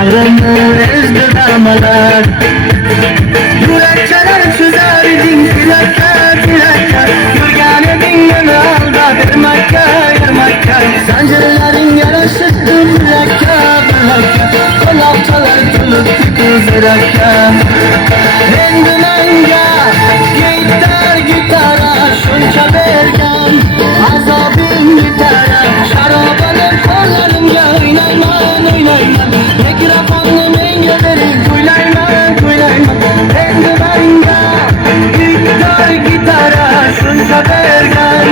Bağrımı ezdi darmalar. Yürekçeler süzer idin tilakka tilakka. Yürgen edin beni aldat irmakka irmakka. Sancıların yaraşıktı bilakka bilakka. Kolapçalar tülüp kızırakka. Endi menga gitara şunça bergan. Azabim gitara şarabanın kollarımga oynayman oynayman. Mikrofonni menga bering kuylayman kuylayman. Endi menga gitara shuncha bergan.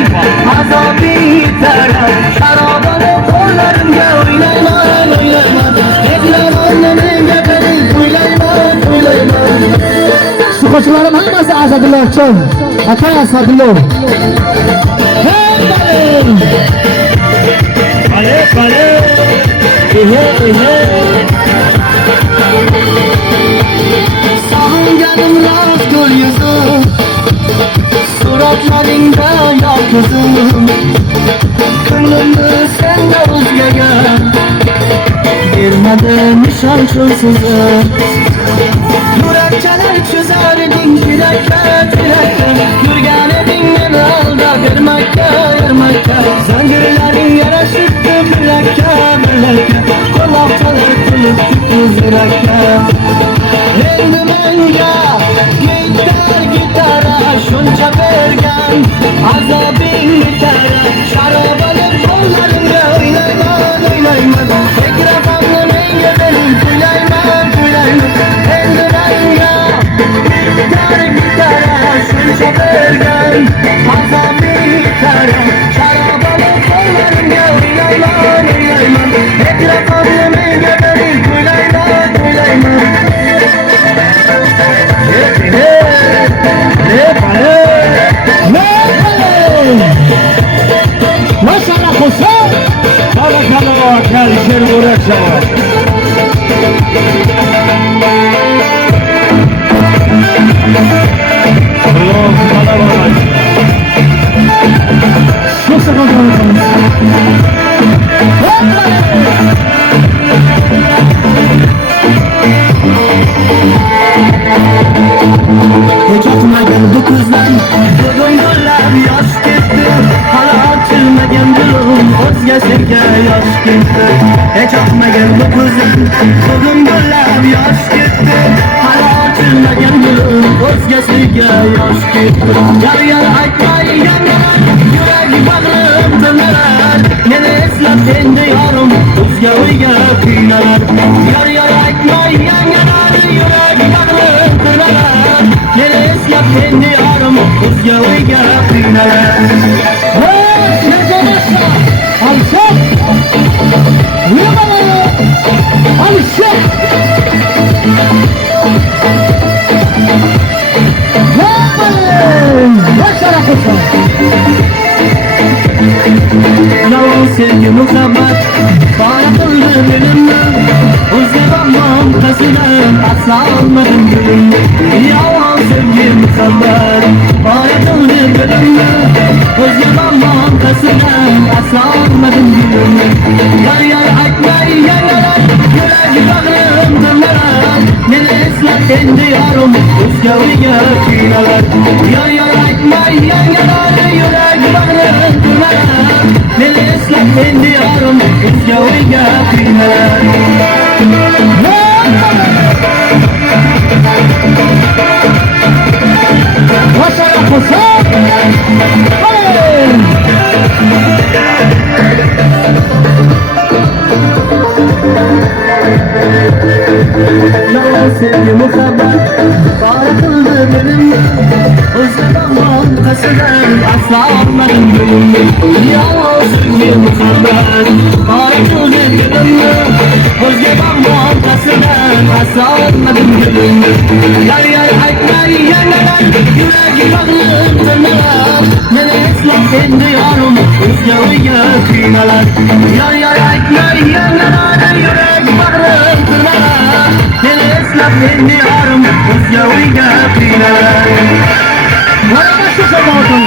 Azobing gitara sharobani qo'llarimga o'ynayman o'ynayman. Mikrofonni menga bering kuylayman kuylayman. Suqochilarim hammasi Asadullo uchun. Aka Asadullo. Hey Bale bale. Ehe ehe. Sağınganim rastgul yüzüm. Suratlaringda yok ko'zim. Ko'nglimni senda o'zgaga bermadim nishon cho'lsizim. Yurakchalar chizar eding tilakka tilakka. Yurgan eding meni aldab irmakka irmakka. Zanjirlaring yarashibdi bilakka bilakka. Quloqchalar kulib kuzrakka. Endi menga gitara shuncha bergan. Azobing gitara sharobali qo'llarimga o'ynayman o'ynayman. Mikrofonni menga bering kuylayman kuylayman. Endi menga gitara shuncha bergan. Azobing gitara sharobali qo'llarimga o'ynayman o'ynayman. Mikrofonni menga bering kuylayman kuylayman. Maşallah koşa. Bakalım gel içeri buraya çabuk. Allah'ım sana bak. Çok sakın. Ko'chatmagan bu ko'zdan bugun gullab yosh ketdi. Hali ochilmagan dilim o'zgasiga yosh ketdi. Hech oqmagan bu ko'zdan bugun gullab yosh ketdi. Hali ochilmagan dilim o'zgasiga yosh ketdi. Yar yar aytmay yangalar, yuragi bag'rim tinalar. Meni eslab endi yorim o'zga o'yga qiynalar. Yar yar aytmay yangalar, yuragi bag'rim tinalar. Meni eslab endi yorim o'zga o'yga qiynalar. Alışık. Uyumalı. Alışık. Maşallah koşa. Yalan sevgi muhabbat bana kıldı benimle. Uzayamam kasıdan asla olmadım gülüm. Yalan sevgi muhabbat bana kıldı benimle. Uzayamam kasıdan asla olmadım gülüm. Yar yar aytmay yangalar, yuragi bag'rim tinalar. Meni eslab endi yorim o'zga o'yga qiynalar. Yar yar aytmay yangalar, yuragi bag'rim tinalar. Meni eslab endi yorim o'zga o'yga qiynalar. Maşallah koşa. Yalan sevgi muhabbat bana kıldı benimle. Özlemem kasıdan asla olmadım gülüm. Yalan sevgi muhabbat bana kıldı benimle. Özlemem kasıdan asla olmadım gülüm. Yar yar aytmay yangalar, yuragi bag'rim tinalar. Meni eslab endi yorim o'zga o'yga qiynalar. Yar yar aytmay yangalar, yuragi bag'rim tinalar. Meni eslab endi yorim o'zga o'yga qiynalar. Bana başka sabah olsun.